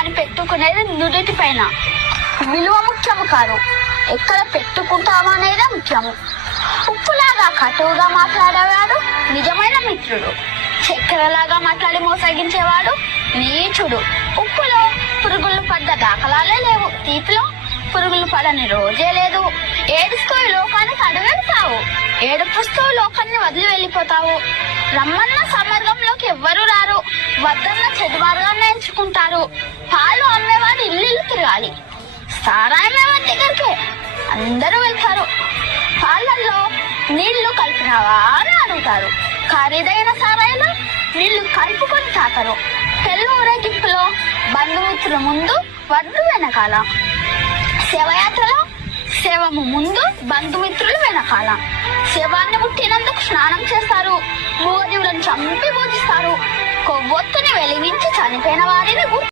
కానీ పెట్టుకునేది నుదుటి పైన. విలువ ముఖ్యము కాదు, ఎక్కడ పెట్టుకుంటామో అనేదే ముఖ్యము. ఉప్పులాగా కటువుగా మాట్లాడేవాడు నిజమైన మిత్రుడు. చక్కెరలాగా మాట్లాడి మోసగించేవాడు నీచుడు. ఉప్పులో పురుగులు పడ్డ దాఖలాలే లేవు, తీపిలో పురుగులు పడని రోజే లేదు. ఏడుస్తూ ఈ లోకానికి అడుగెడతావు, ఏడుపుస్తూ లోకాన్ని వదిలి వెళ్ళిపోతావు. రమ్మన్న సమర్గంలోకి ఎవ్వరూ రారు, వద్దన్న చెడు మార్గాన్ని ఎంచుకుంటారు. పాలు అమ్మేవాడు ఇల్లు తిరగాలి, సారాయమేవాడి దగ్గరికి అందరూ వెళ్తారు. పాలల్లో నీళ్లు కలిపినావా అని అడుగుతారు, ఖరీదైన సారాయిలో నీళ్లు కలుపుకొని తాకరు. పెళ్ళి ఊరేగింపులో బంధుమిత్రుల ముందు వడ్లు వెనకాల, శవయాత్రలో శవము ముందు బంధుమిత్రులు వెనకాల. శవాన్ని ముట్టినందుకు స్నానం చేస్తారు, మూగజీవులను చంపి పూజిస్తారు. కొవ్వొత్తుని వెలిగించి చనిపోయిన వారిని